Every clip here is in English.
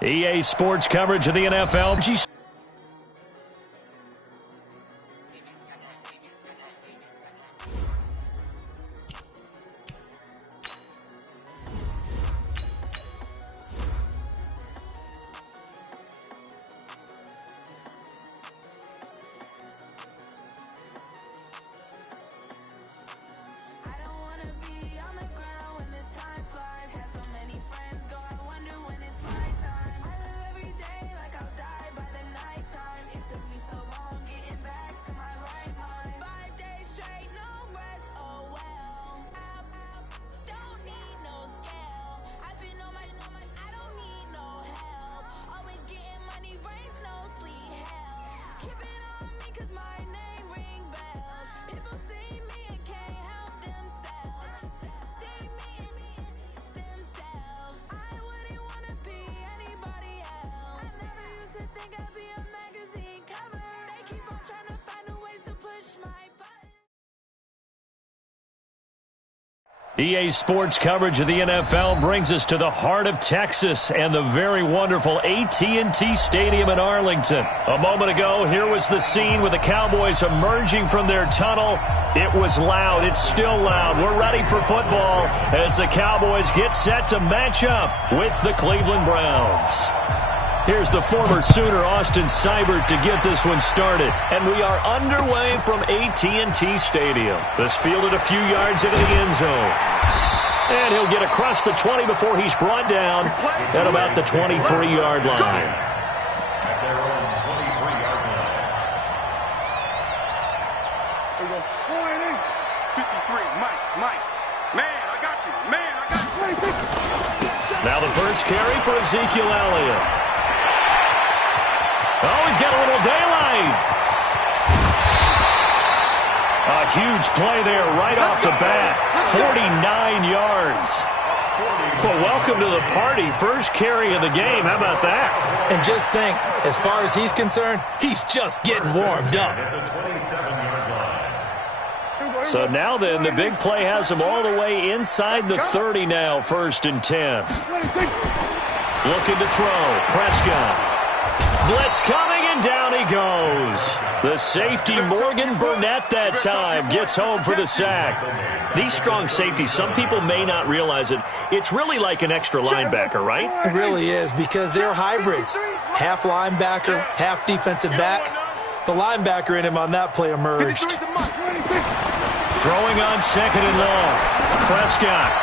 EA Sports coverage of the NFL. EA Sports coverage of the NFL brings us to the heart of Texas and the very wonderful AT&T Stadium in Arlington. A moment ago, here was the scene with the Cowboys emerging from their tunnel. It was loud. It's still loud. We're ready for football as the Cowboys get set to match up with the Cleveland Browns. Here's the former Sooner, Austin Seibert, to get this one started. And we are underway from AT&T Stadium. This fielded a few yards into the end zone. And he'll get across the 20 before he's brought down at about the 23-yard line. Now the first carry for Ezekiel Elliott. Oh, he's got a little daylight. A huge play there right off the bat. 49 yards. Well, welcome to the party. First carry of the game. How about that? And just think, as far as he's concerned, he's just getting warmed up. So now then, the big play has him all the way inside the 30 now, 1st and 10. Looking to throw. Prescott. Blitz coming, and down he goes. The safety, Morgan Burnett, that time gets home for the sack. These strong safeties, some people may not realize it. It's really like an extra linebacker, right? It really is, because they're hybrids. Half linebacker, half defensive back. The linebacker in him on that play emerged. Throwing on 2nd and long. Prescott.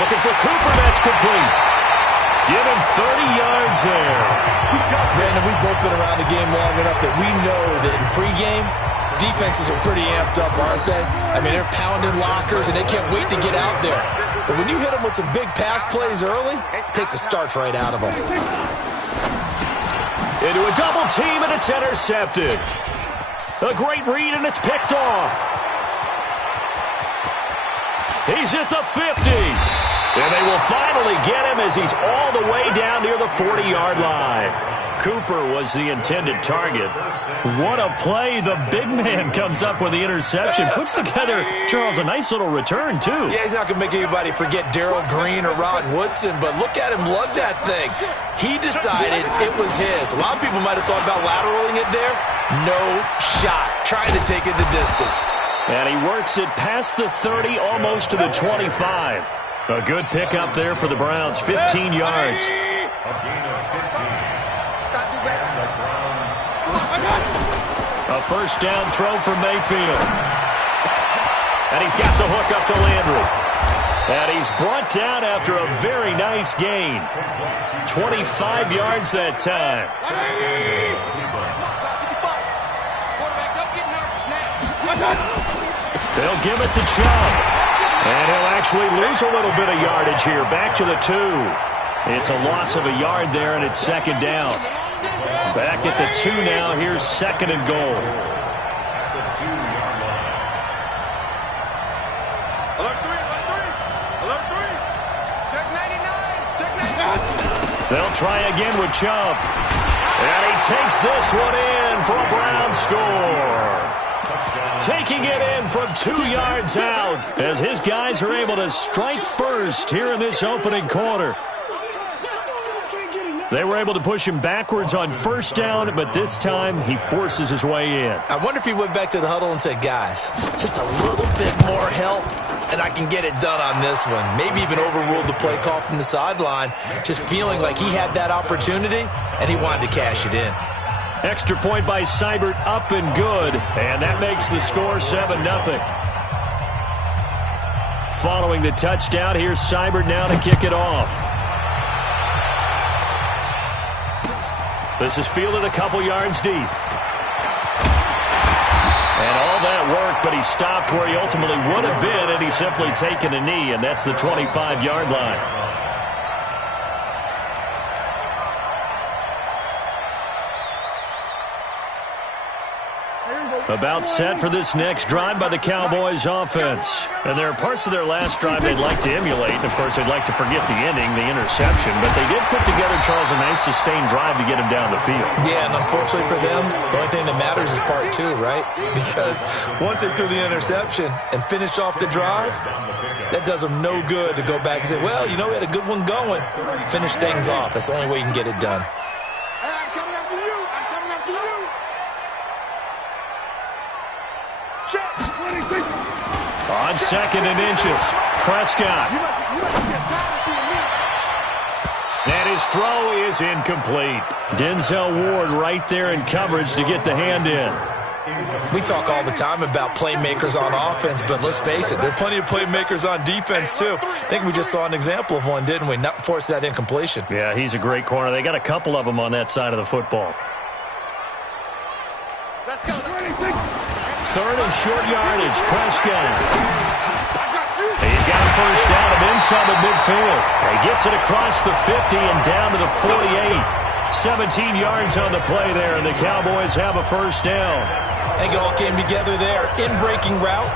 Looking for Cooper, that's complete. Give him 30 yards there. Brandon, we've both been around the game long enough that we know that in pregame, defenses are pretty amped up, aren't they? I mean, they're pounding lockers, and they can't wait to get out there. But when you hit them with some big pass plays early, it takes the starch right out of them. Into a double team, and it's intercepted. A great read, and it's picked off. He's at the 50. And they will finally get him as he's all the way down near the 40-yard line. Cooper was the intended target. What a play. The big man comes up with the interception. Puts together, Charles, a nice little return, too. Yeah, he's not going to make anybody forget Darrell Green or Rod Woodson, but look at him lug that thing. He decided it was his. A lot of people might have thought about lateraling it there. No shot. Trying to take it the distance. And he works it past the 30, almost to the 25. A good pickup there for the Browns, 15 yards. A first down throw for Mayfield. And he's got the hook up to Landry. And he's brought down after a very nice gain. 25 yards that time. They'll give it to Chubb. And he'll actually lose a little bit of yardage here. Back to the 2. It's a loss of a yard there, and it's 2nd down. Back at the 2 now. Here's 2nd and goal. They'll try again with Chubb. And he takes this one in for a Brown score. Taking it in from 2 yards out as his guys are able to strike first here in this opening quarter. They were able to push him backwards on first down, but this time he forces his way in. I wonder if he went back to the huddle and said, guys, just a little bit more help, and I can get it done on this one. Maybe even overruled the play call from the sideline, just feeling like he had that opportunity, and he wanted to cash it in. Extra point by Seibert, up and good, and that makes the score 7-0. Following the touchdown, here's Seibert now to kick it off. This is fielded a couple yards deep. And all that work, but he stopped where he ultimately would have been had he simply taken a knee, and that's the 25-yard line. About set for this next drive by the Cowboys offense. And there are parts of their last drive they'd like to emulate. And, of course, they'd like to forget the ending, the interception. But they did put together, Charles, a nice sustained drive to get him down the field. Yeah, and unfortunately for them, the only thing that matters is part two, right? Because once they threw the interception and finished off the drive, that does them no good to go back and say, well, you know, we had a good one going. Finish things off. That's the only way you can get it done. On 2nd and inches, Prescott. And his throw is incomplete. Denzel Ward right there in coverage to get the hand in. We talk all the time about playmakers on offense, but let's face it, there are plenty of playmakers on defense too. I think we just saw an example of one, didn't we? Not force that incompletion. Yeah, he's a great corner. They got a couple of them on that side of the football. Let's go. 3rd and short yardage, Prescott. He's got a first down and then some at midfield. He gets it across the 50 and down to the 48. 17 yards on the play there, and the Cowboys have a first down. I think it all came together there. In-breaking route,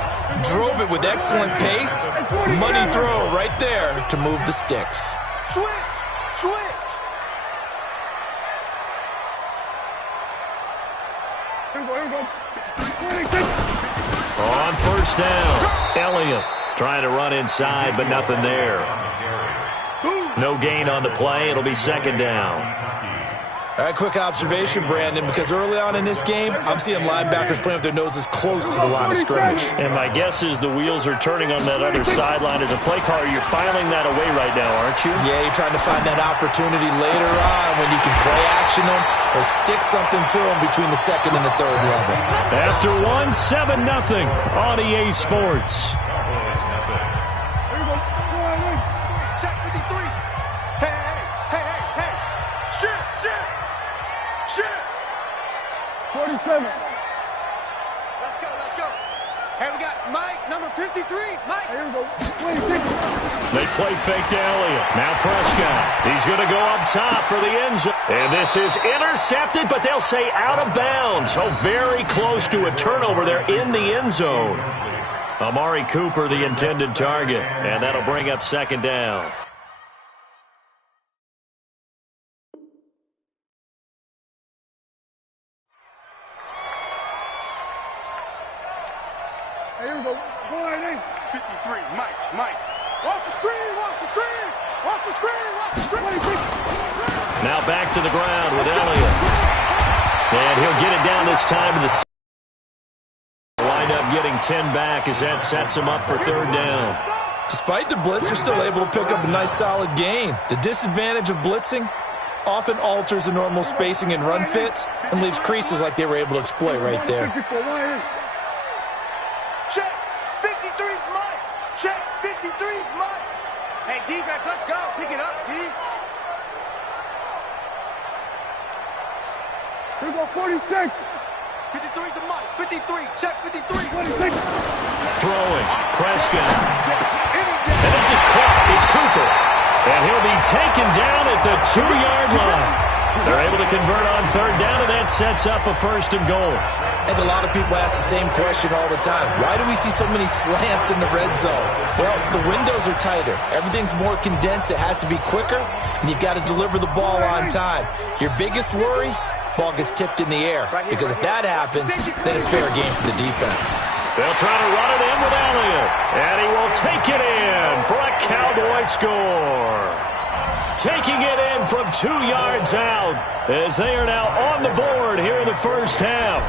drove it with excellent pace. Money throw right there to move the sticks. Switch. Here we go. On first down, Elliott trying to run inside, but nothing there. No gain on the play. It'll be 2nd down. All right, quick observation, Brandon, because early on in this game, I'm seeing linebackers playing with their noses close to the line of scrimmage. And my guess is the wheels are turning on that other sideline. As a play caller, you're filing that away right now, aren't you? Yeah, you're trying to find that opportunity later on when you can play action them or stick something to them between the 2nd and the 3rd level. After 7-0 on EA Sports. Check 53. Hey. Shit. 47. Let's go. Hey, we got Mike, number 53. Mike. Here we go. 26. They play fake to Elliott. Now Prescott. He's going to go up top for the end zone. And this is intercepted, but they'll say out of bounds. Oh, very close to a turnover there in the end zone. Amari Cooper, the intended target. And that'll bring up 2nd down. Here we go. 53. Mike. Watch the screen. Now back to the ground with Elliott. And he'll get it down this time to the wind up getting 10 back as that sets him up for 3rd down. Despite the blitz, they're still able to pick up a nice solid gain. The disadvantage of blitzing often alters the normal spacing and run fits and leaves creases like they were able to exploit right there. Check 53's Mike. Check 53's Mike. Hey, defense, let's go. Pick it up, D. Here we go, 46. 53's a Mike. 53. Check 53. 26. Throwing. Prescott. And this is caught. It's Cooper. And he'll be taken down at the 2-yard line. They're able to convert on 3rd down, and that sets up a 1st and goal. I think a lot of people ask the same question all the time. Why do we see so many slants in the red zone? Well, the windows are tighter. Everything's more condensed. It has to be quicker, and you've got to deliver the ball on time. Your biggest worry? Ball gets tipped in the air. Because if that happens, then it's fair game for the defense. They'll try to run it in with Elliott. And he will take it in for a Cowboy score. taking it in from 2 yards out as they are now on the board here in the first half.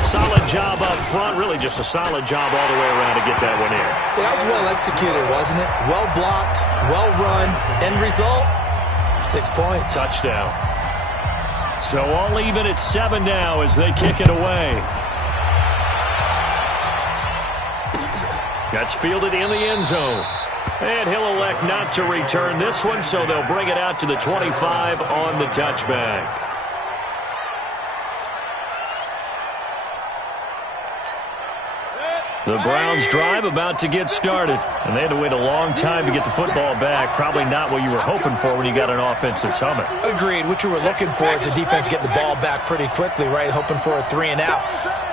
Solid job up front, really just a solid job all the way around to get that one in. That was well executed, wasn't it? Well blocked, well run. End result, 6 points. Touchdown. So all even at 7 now as they kick it away. That's fielded in the end zone. And he'll elect not to return this one, so they'll bring it out to the 25 on the touchback. The Browns drive about to get started. And they had to wait a long time to get the football back. Probably not what you were hoping for when you got an offense that's humming. Agreed. What you were looking for is the defense getting the ball back pretty quickly, right? Hoping for a 3 and out.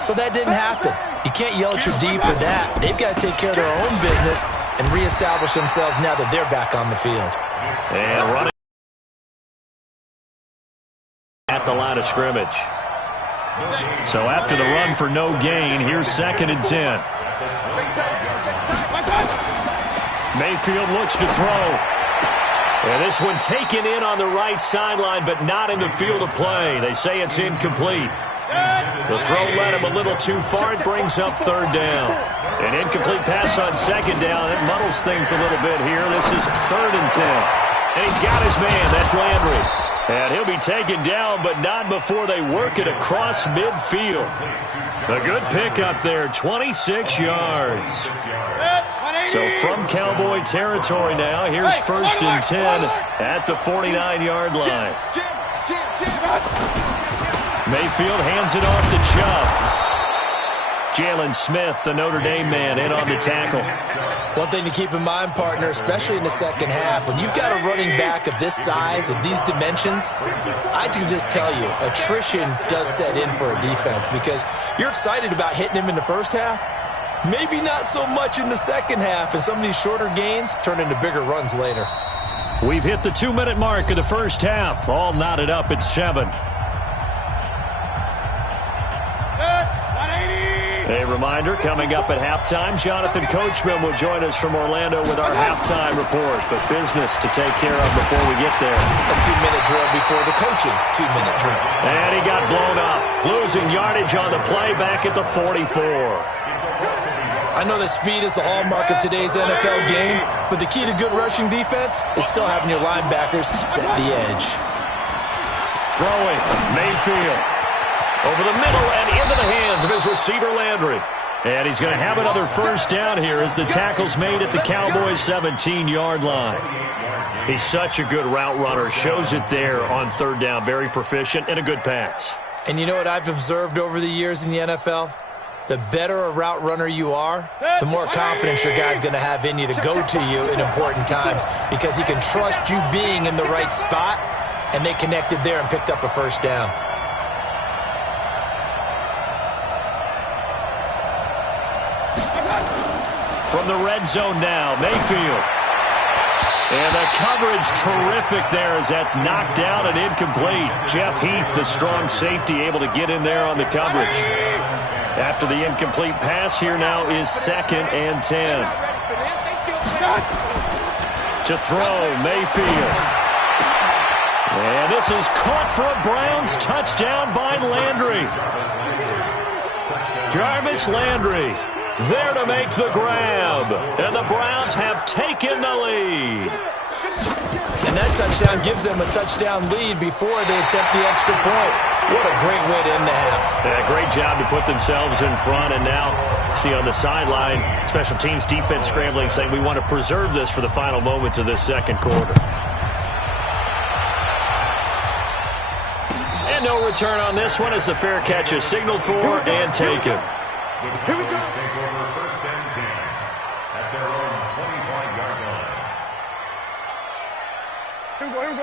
So that didn't happen. You can't yell at your D for that. They've got to take care of their own business and reestablish themselves now that they're back on the field. And running at the line of scrimmage. So after the run for no gain, here's 2nd and 10. Mayfield looks to throw. And this one taken in on the right sideline, but not in the field of play. They say it's incomplete. The throw led him a little too far. It brings up 3rd down. An incomplete pass on 2nd down. It muddles things a little bit here. This is 3rd and 10. And he's got his man. That's Landry. And he'll be taken down, but not before they work it across midfield. A good pickup there, 26 yards. So from Cowboy territory now, here's 1st and 10 at the 49-yard line. Mayfield hands it off to Chubb. Jalen Smith, the Notre Dame man, in on the tackle. One thing to keep in mind, partner, especially in the second half, when you've got a running back of this size, of these dimensions, I can just tell you, attrition does set in for a defense because you're excited about hitting him in the first half. Maybe not so much in the second half, and some of these shorter gains turn into bigger runs later. We've hit the 2-minute mark of the first half. All knotted up at 7. A reminder, coming up at halftime, Jonathan Coachman will join us from Orlando with our halftime report. But business to take care of before we get there. A 2-minute drill before the coach's 2-minute drill. And he got blown up, losing yardage on the play back at the 44. I know that speed is the hallmark of today's NFL game, but the key to good rushing defense is still having your linebackers set the edge. Throwing, Mayfield. Over the middle and into the hands of his receiver, Landry. And he's going to have another 1st down here as the tackle's made at the Cowboys' 17-yard line. He's such a good route runner. Shows it there on 3rd down. Very proficient and a good pass. And you know what I've observed over the years in the NFL? The better a route runner you are, the more confidence your guy's going to have in you to go to you in important times because he can trust you being in the right spot, and they connected there and picked up a 1st down. From the red zone now, Mayfield. And the coverage terrific there as that's knocked down and incomplete. Jeff Heath, the strong safety, able to get in there on the coverage. After the incomplete pass, here now is 2nd and 10. To throw, Mayfield. And this is caught for a Browns touchdown by Landry. Jarvis Landry there to make the grab. And the Browns have taken the lead. And that touchdown gives them a touchdown lead before they attempt the extra point. What a great way to end the half. Yeah, great job to put themselves in front. And now, see on the sideline, special teams defense scrambling, saying we want to preserve this for the final moments of this 2nd quarter. And no return on this one as the fair catch is signaled for and taken. Here we go. Take over 1st and 10 at their own 25-yard line.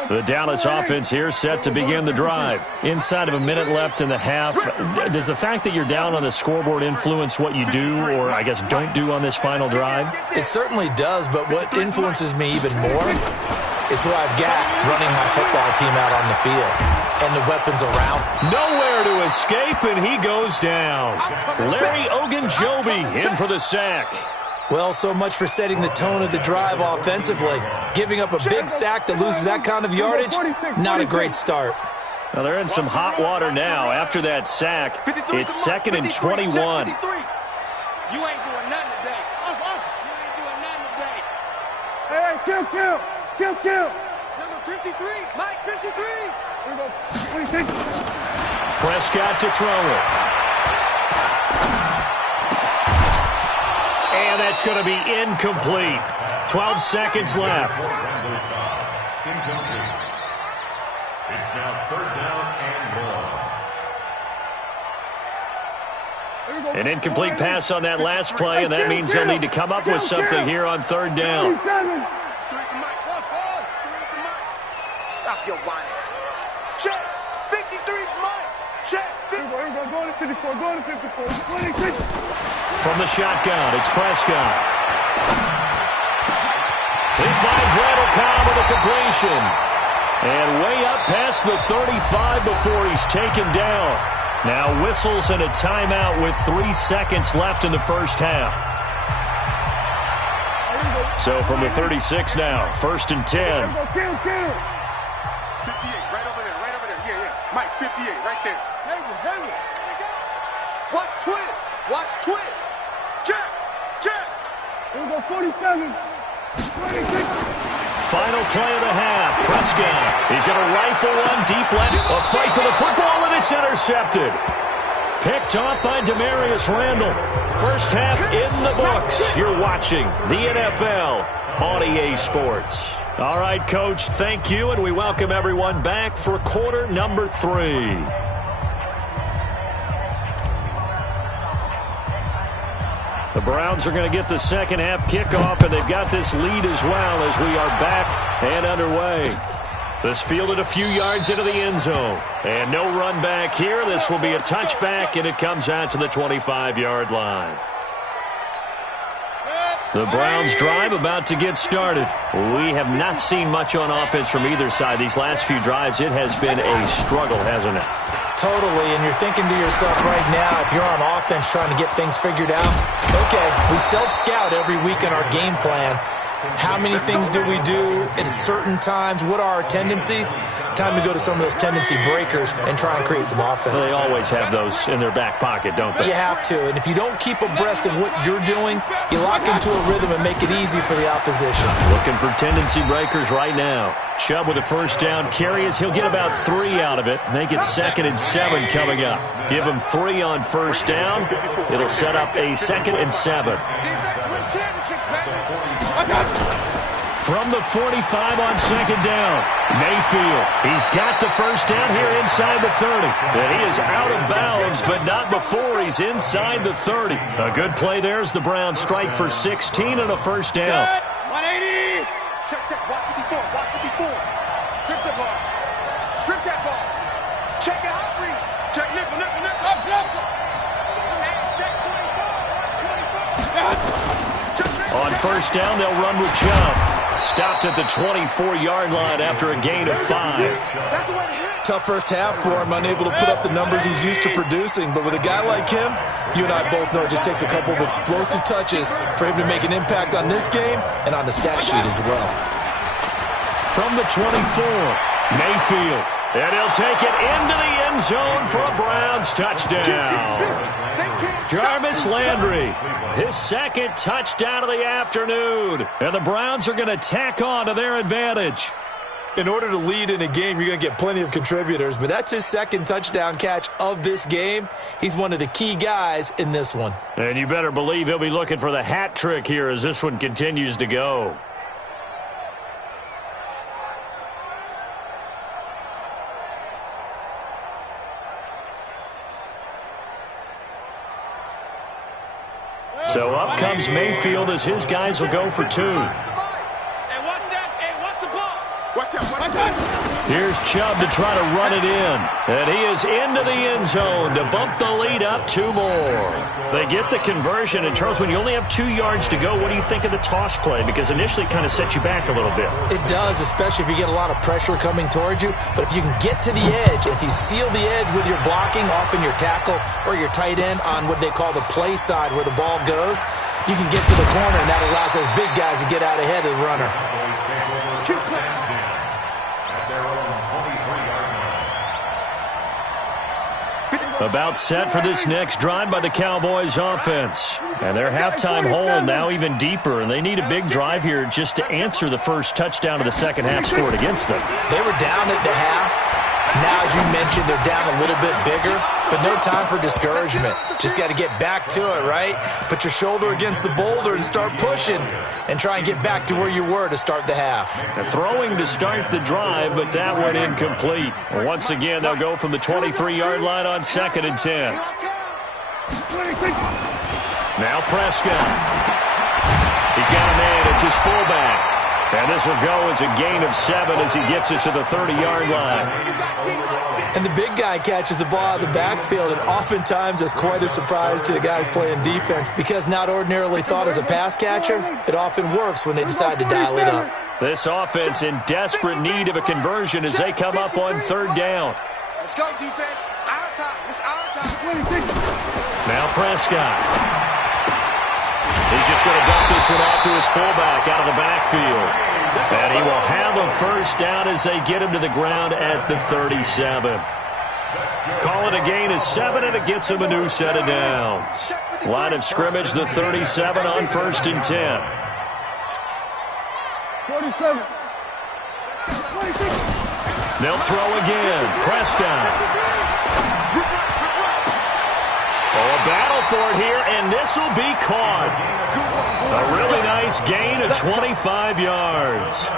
The Dallas offense here set to begin the drive. Inside of a minute left in the half. Does the fact that you're down on the scoreboard influence what you do or, I guess, don't do on this final drive? It certainly does, but what influences me even more is who I've got running my football team out on the field and the weapons around. Nowhere to escape, and he goes down. Larry Ogunjobi in for the sack. Well, so much for setting the tone of the drive offensively. Giving up a big sack that loses that kind of yardage, not a great start. Well, they're in some hot water now. After that sack, it's 2nd and 21. You ain't doing nothing today. You ain't doing nothing today. Hey, kill. Number 53, Mike 53. Here we go. 26. Prescott to throw it. And that's going to be incomplete. 12 seconds left. Incomplete. It's now 3rd down and 1. An incomplete pass on that last play, and that means they'll need to come up with something here on 3rd down. Stop your whining. Check. 53's Mike. Check. Go to 54. Go to 54. 26. From the shotgun, it's Prescott. He finds Randall Cobb with a completion. And way up past the 35 before he's taken down. Now whistles and a timeout with 3 seconds left in the first half. So from the 36 now, 1st and 10. 58, right over there. Yeah. Mike, 58, right there. Heavy. Watch twist. Check. Here we go, 47. 26. Final play of the half. Prescott. He's going to rifle one deep left. A fight for the football, and it's intercepted. Picked off by Demarius Randall. First half in the books. You're watching the NFL on EA Sports. All right, Coach, thank you, and we welcome everyone back for quarter number 3. The Browns are going to get the second half kickoff, and they've got this lead as well as we are back and underway. This fielded a few yards into the end zone. And no run back here. This will be a touchback, and it comes out to the 25-yard line. The Browns drive about to get started. We have not seen much on offense from either side. These last few drives, it has been a struggle, hasn't it? Totally, and you're thinking to yourself right now, if you're on offense trying to get things figured out, okay, we self-scout every week in our game plan. How many things do we do at certain times? What are our tendencies? Time to go to some of those tendency breakers and try and create some offense. Well, they always have those in their back pocket, don't they? You have to, and if you don't keep abreast of what you're doing, you lock into a rhythm and make it easy for the opposition. Looking for tendency breakers right now. Chubb with a first down carry as he'll get about 3 out of it. Make it 2nd and 7 coming up. Give him 3 on first down. It'll set up a 2nd and 7. From the 45 on 2nd down, Mayfield. He's got the first down here inside the 30. And he is out of bounds, but not before he's inside the 30. A good play there as the Browns strike for 16 and a first down. 180. Check. Watch 54. Strip the ball. Strip that ball. Check the hot read. Check nickel. Up. Check 24. On first down, they'll run with Chubb. Stopped at the 24-yard line after a gain of 5. Tough first half for him, unable to put up the numbers he's used to producing. But with a guy like him, you and I both know it just takes a couple of explosive touches for him to make an impact on this game and on the stat sheet as well. From the 24, Mayfield. And he'll take it into the end zone for a Browns touchdown. Jarvis Landry, his 2nd touchdown of the afternoon. And the Browns are going to tack on to their advantage. In order to lead in a game, you're going to get plenty of contributors, but that's his 2nd touchdown catch of this game. He's one of the key guys in this one. And you better believe he'll be looking for the hat trick here as this one continues to go. So up comes Mayfield as his guys will go for 2. Here's Chubb to try to run it in. And he is into the end zone to bump the lead up 2 more. They get the conversion. And, Charles, when you only have 2 yards to go, what do you think of the toss play? Because initially it kind of sets you back a little bit. It does, especially if you get a lot of pressure coming towards you. But if you can get to the edge, if you seal the edge with your blocking, often your tackle or your tight end on what they call the play side where the ball goes, you can get to the corner, and that allows those big guys to get out ahead of the runner. About set for this next drive by the Cowboys offense. And their halftime hole now even deeper, and they need a big drive here just to answer the first touchdown of the second half scored against them. They were down at the half. Now, as you mentioned, they're down a little bit bigger, but no time for discouragement. Just got to get back to it, right? Put your shoulder against the boulder and start pushing and try and get back to where you were to start the half. Throwing to start the drive, but that went incomplete. Once again, they'll go from the 23-yard line on 2nd and 10. Now Prescott. He's got a man. It's his fullback. And this will go as a gain of 7 as he gets it to the 30-yard line. And the big guy catches the ball out of the backfield, and oftentimes it's quite a surprise to the guys playing defense because not ordinarily thought as a pass catcher, it often works when they decide to dial it up. This offense in desperate need of a conversion as they come up on 3rd down. Let's go, defense. Our time. It's our time. Now Prescott. He's just going to dump this one off to his fullback out of the backfield. And he will have a first down as they get him to the ground at the 37. Call it a gain of 7, and it gets him a new set of downs. Line of scrimmage, the 37 on 1st and 10. 47. They'll throw again. Prescott. A battle for it here, and this will be caught. A really nice gain of 25 yards.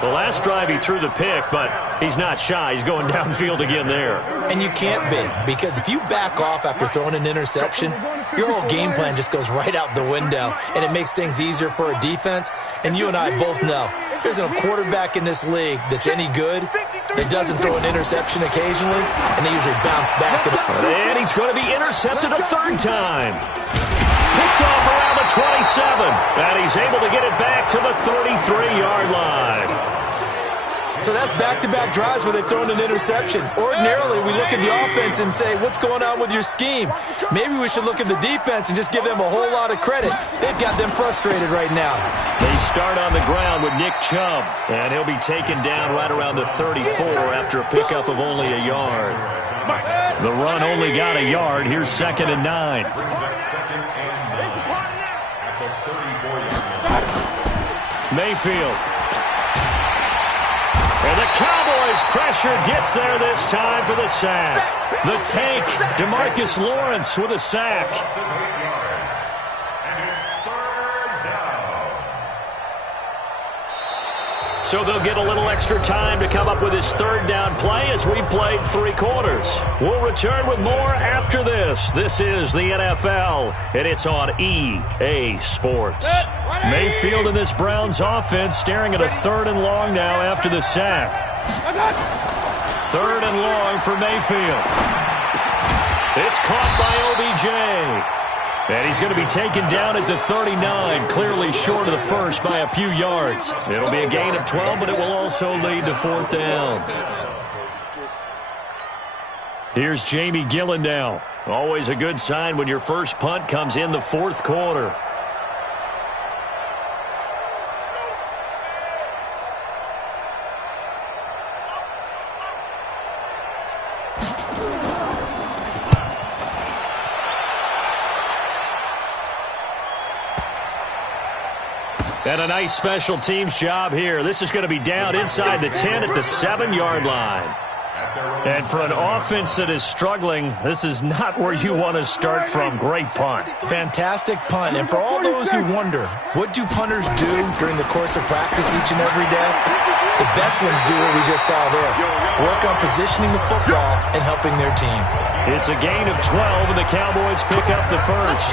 The last drive he threw the pick, but he's not shy. He's going downfield again there. And you can't be, because if you back off after throwing an interception, your whole game plan just goes right out the window, and it makes things easier for a defense. And you and I both know there's a quarterback in this league that's any good that doesn't throw an interception occasionally, and they usually bounce back. And he's going to be intercepted a 3rd time. Picked off around the 27, and he's able to get it back to the 33-yard line. So that's back-to-back drives where they've thrown an interception. Ordinarily, we look at the offense and say, what's going on with your scheme? Maybe we should look at the defense and just give them a whole lot of credit. They've got them frustrated right now. They start on the ground with Nick Chubb, and he'll be taken down right around the 34 after a pickup of only a yard. The run only got a yard. Here's 2nd and 9. Mayfield. And the Cowboys' pressure gets there this time for the sack. The tank, DeMarcus Lawrence with a sack. So they'll get a little extra time to come up with his 3rd down play as we've played 3 quarters. We'll return with more after this. This is the NFL, and it's on EA Sports. Mayfield in this Browns offense staring at a 3rd and long now after the sack. 3rd and long for Mayfield. It's caught by OBJ. And he's going to be taken down at the 39, clearly short of the first by a few yards. It'll be a gain of 12, but it will also lead to 4th down. Here's Jamie Gillen now. Always a good sign when your first punt comes in the 4th quarter. And a nice special teams job here. This is going to be down inside the 10 at the 7-yard line. And for an offense that is struggling, this is not where you want to start from. Great punt. Fantastic punt. And for all those who wonder, what do punters do during the course of practice each and every day? The best ones do what we just saw there. Work on positioning the football and helping their team. It's a gain of 12, and the Cowboys pick up the first.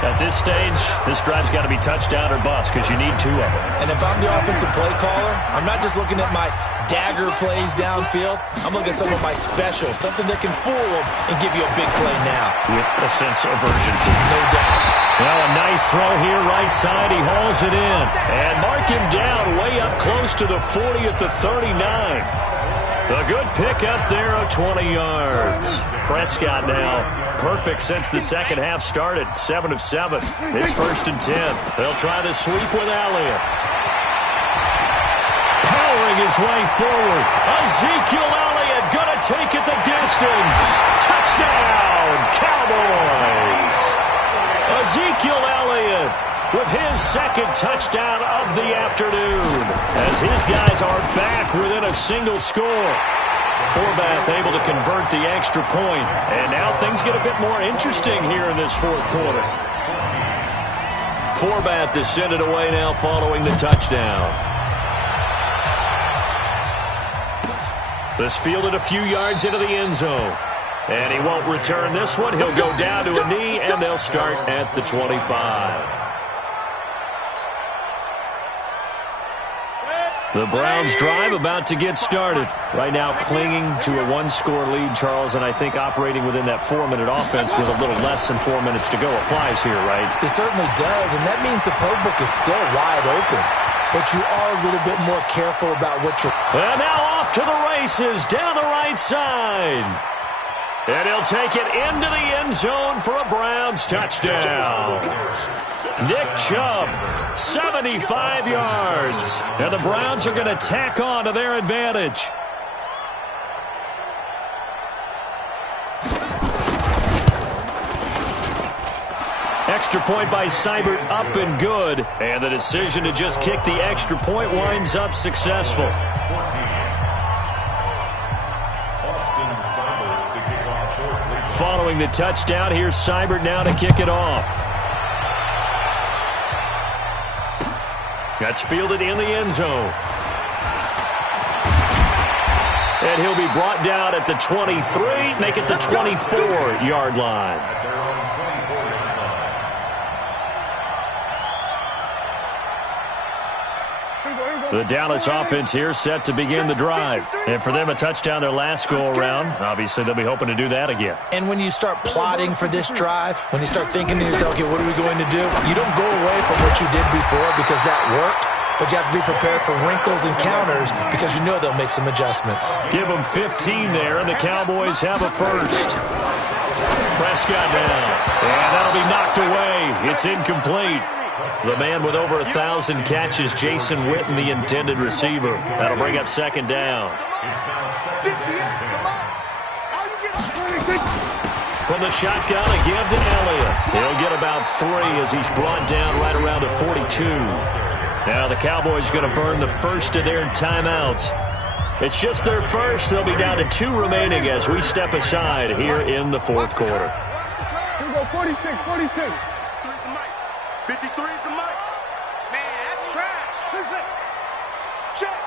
At this stage, this drive's got to be touchdown or bust because you need 2 of them. And if I'm the offensive play caller, I'm not just looking at my dagger plays downfield. I'm looking at some of my specials, something that can fool them and give you a big play now. With a sense of urgency. No doubt. Well, a nice throw here, right side. He hauls it in. And mark him down way up close to the 40 at the 39. A good pick up there of 20 yards. Prescott now perfect since the second half started. 7 of 7. It's 1st and 10. They'll try the sweep with Elliott. Powering his way forward. Ezekiel Elliott going to take it the distance. Touchdown, Cowboys. Ezekiel Elliott with his second touchdown of the afternoon, as his guys are back within a single score. Forbath able to convert the extra point, and now things get a bit more interesting here in this fourth quarter. Forbath descended away now following the touchdown. This fielded a few yards into the end zone. And he won't return this one. He'll go down to a knee, and they'll start at the 25. The Browns drive about to get started. Right now clinging to a one-score lead, Charles, and I think operating within that 4-minute offense with a little less than 4 minutes to go applies here, right? It certainly does, and that means the playbook is still wide open. But you are a little bit more careful about what you're... And now off to the races down the right side. And he'll take it into the end zone for a Browns touchdown. Nick Chubb, 75 yards. And the Browns are going to tack on to their advantage. Extra point by Seibert up and good. And the decision to just kick the extra point winds up successful. Following the touchdown, here's Seibert now to kick it off. That's fielded in the end zone. And he'll be brought down at the 23, make it the 24-yard line. The Dallas offense here set to begin the drive. And for them, a touchdown their last go-around. Obviously, they'll be hoping to do that again. And when you start plotting for this drive, when you start thinking to yourself, okay, what are we going to do? You don't go away from what you did before because that worked, but you have to be prepared for wrinkles and counters because you know they'll make some adjustments. Give them 15 there, and the Cowboys have a first. Prescott down. And that'll be knocked away. It's incomplete. The man with over 1,000 catches, Jason Witten, the intended receiver. That'll bring up second down. From the shotgun, a give to Elliott. He'll get about 3 as he's brought down right around the 42. Now the Cowboys going to burn the first of their timeouts. It's just their first. They'll be down to 2 remaining as we step aside here in the fourth quarter. Here we go, 46, 46. 53 is the mic. Man, that's trash. Check.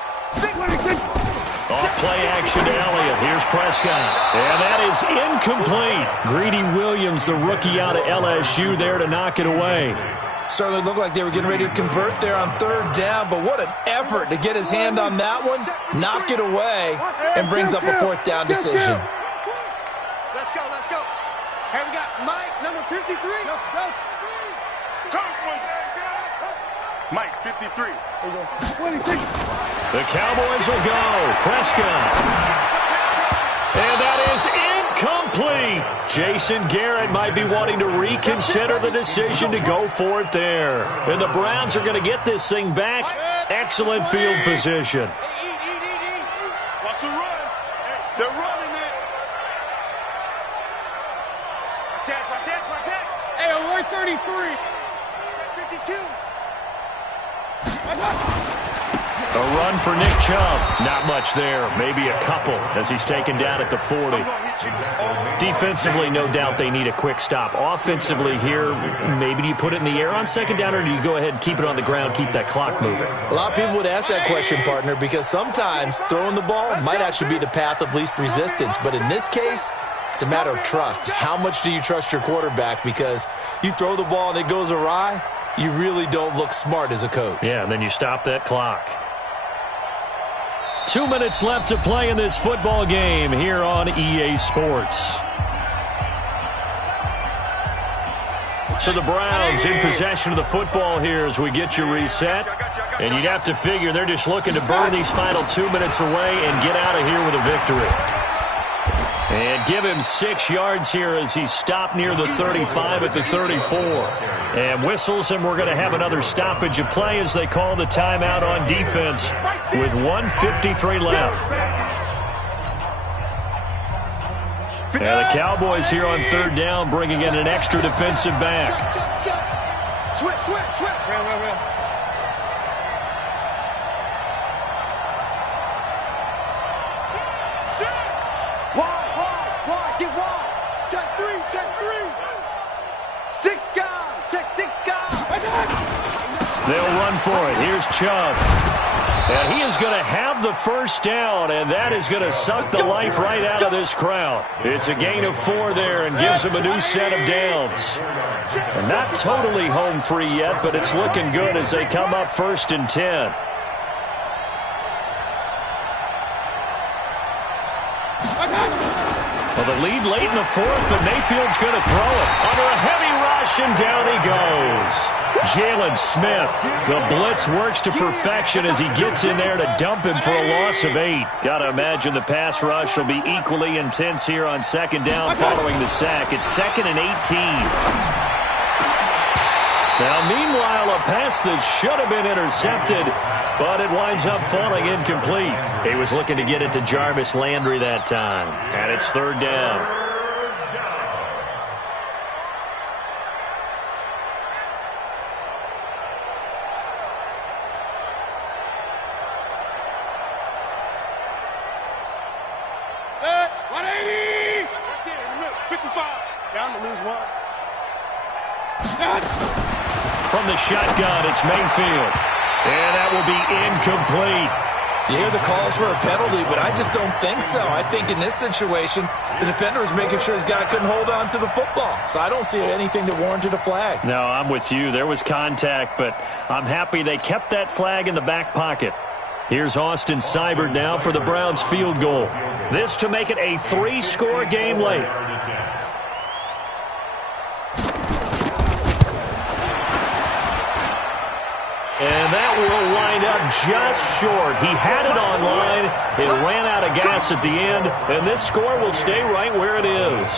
Off play action to Elliott. Here's Prescott. And that is incomplete. Greedy Williams, the rookie out of LSU, there to knock it away. Certainly looked like they were getting ready to convert there on third down, but what an effort to get his hand on that one, knock it away, and brings up a fourth down decision. Let's go, let's go. Hey, we got Mike, number 53. Go. Mike, 53. The Cowboys will go. Prescott. And that is incomplete. Jason Garrett might be wanting to reconsider the decision to go for it there. And the Browns are going to get this thing back. Excellent field position. Watch the run. They're running it. Watch it. Hey, alert 33. 52. A run for Nick Chubb. Not much there. Maybe a couple as he's taken down at the 40. Defensively, no doubt they need a quick stop. Offensively here, maybe do you put it in the air on second down, or do you go ahead and keep it on the ground, keep that clock moving? A lot of people would ask that question, partner, because sometimes throwing the ball might actually be the path of least resistance. But in this case, it's a matter of trust. How much do you trust your quarterback? Because you throw the ball and it goes awry, you really don't look smart as a coach. Yeah, and then you stop that clock. 2 minutes left to play in this football game here on EA Sports. So the Browns in possession of the football here as we get you reset. And you'd have to figure they're just looking to burn these final 2 minutes away and get out of here with a victory. And give him 6 yards here as he stopped near the 35 at the 34. And whistles, and we're going to have another stoppage of play as they call the timeout on defense with 1:53 left. And the Cowboys here on 3rd down bringing in an extra defensive back. Switch. Real. Wide. Get wide. Check 3. 6 guys. Check 6 guys. They'll run for it. Here's Chubb. And he is going to have the first down, and that is going to suck the life right out of this crowd. It's a gain of 4 there and gives him a new set of downs. And not totally home free yet, but it's looking good as they come up 1st and 10. Well, the lead late in the 4th, but Mayfield's going to throw it. Under a heavy rush, and down he goes. Jalen Smith. The blitz works to perfection as he gets in there to dump him for a loss of 8. Got to imagine the pass rush will be equally intense here on 2nd down following the sack. It's 2nd and 18. Now, meanwhile, a pass that should have been intercepted, but it winds up falling incomplete. He was looking to get it to Jarvis Landry that time, and it's 3rd down. From the shotgun, it's Mayfield. And that will be incomplete. You hear the calls for a penalty, but I just don't think so. I think in this situation, the defender was making sure his guy couldn't hold on to the football. So I don't see anything that warranted a flag. No, I'm with you. There was contact, but I'm happy they kept that flag in the back pocket. Here's Austin Seibert now for the Browns field goal. This to make it a 3-score game late. And that will wind up just short. He had it on line. It ran out of gas at the end, and this score will stay right where it is.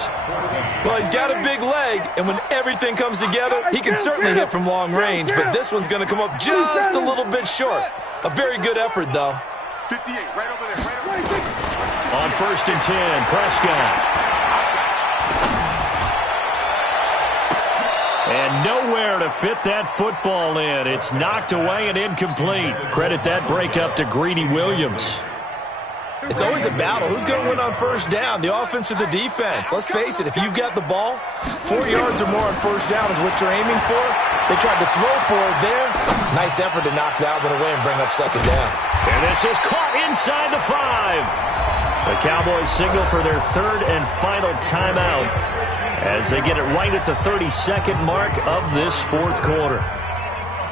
Well, he's got a big leg, and when everything comes together, he can certainly hit from long range, but this one's going to come up just a little bit short. A very good effort, though. 58, right over there. On 1st and 10, Prescott. And nowhere to fit that football in. It's knocked away and incomplete. Credit that breakup to Greedy Williams. It's always a battle. Who's going to win on 1st down, the offense or the defense? Let's face it, if you've got the ball, 4 yards or more on 1st down is what you're aiming for. They tried to throw for it there. Nice effort to knock that one away and bring up 2nd down. And this is caught inside the 5. The Cowboys signal for their 3rd and final timeout as they get it right at the 32nd mark of this 4th quarter.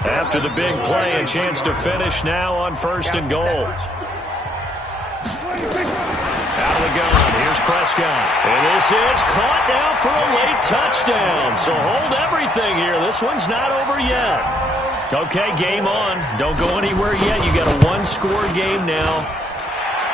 After the big play, a chance to finish now on 1st and goal. Out of the gun, here's Prescott. And this is caught now for a late touchdown. So hold everything here. This one's not over yet. Okay, game on. Don't go anywhere yet. You got a 1-score game now.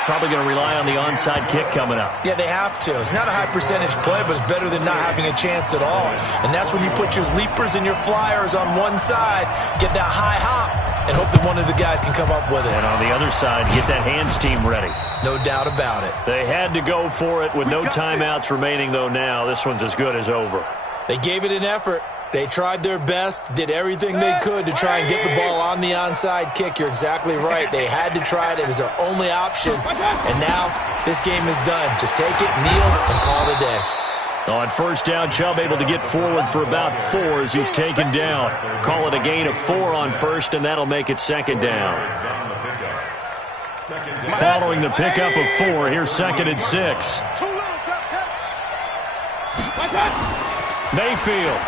Probably going to rely on the onside kick coming up. Yeah, they have to. It's not a high percentage play, but it's better than not having a chance at all. And that's when you put your leapers and your flyers on one side, get that high hop, and hope that one of the guys can come up with it. And on the other side, get that hands team ready. No doubt about it. They had to go for it with no timeouts remaining, though, now. This one's as good as over. They gave it an effort. They tried their best, did everything they could to try and get the ball on the onside kick. You're exactly right. They had to try it. It was their only option. And now this game is done. Just take it, kneel, and call it a day. On 1st down, Chubb able to get forward for about 4 as he's taken down. Call it a gain of 4 on 1st, and that'll make it 2nd down. Following the pickup of 4, here's 2nd and 6. Mayfield.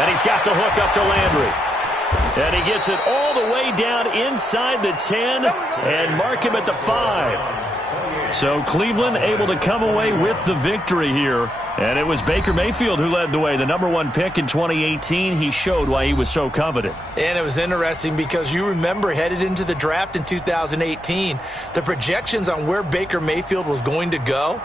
And he's got the hook up to Landry. And he gets it all the way down inside the 10 and mark him at the 5. So Cleveland able to come away with the victory here. And it was Baker Mayfield who led the way. The #1 pick in 2018, he showed why he was so coveted. And it was interesting because you remember headed into the draft in 2018, the projections on where Baker Mayfield was going to go,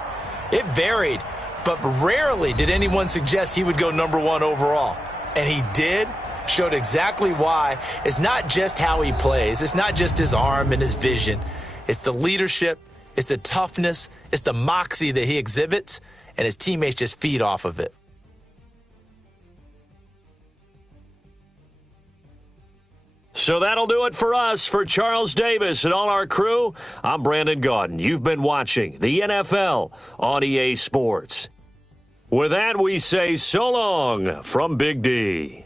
it varied. But rarely did anyone suggest he would go #1 overall. And he did, showed exactly why. It's not just how he plays. It's not just his arm and his vision. It's the leadership. It's the toughness. It's the moxie that he exhibits. And his teammates just feed off of it. So that'll do it for us. For Charles Davis and all our crew, I'm Brandon Gaudin. You've been watching the NFL on EA Sports. With that, we say so long from Big D.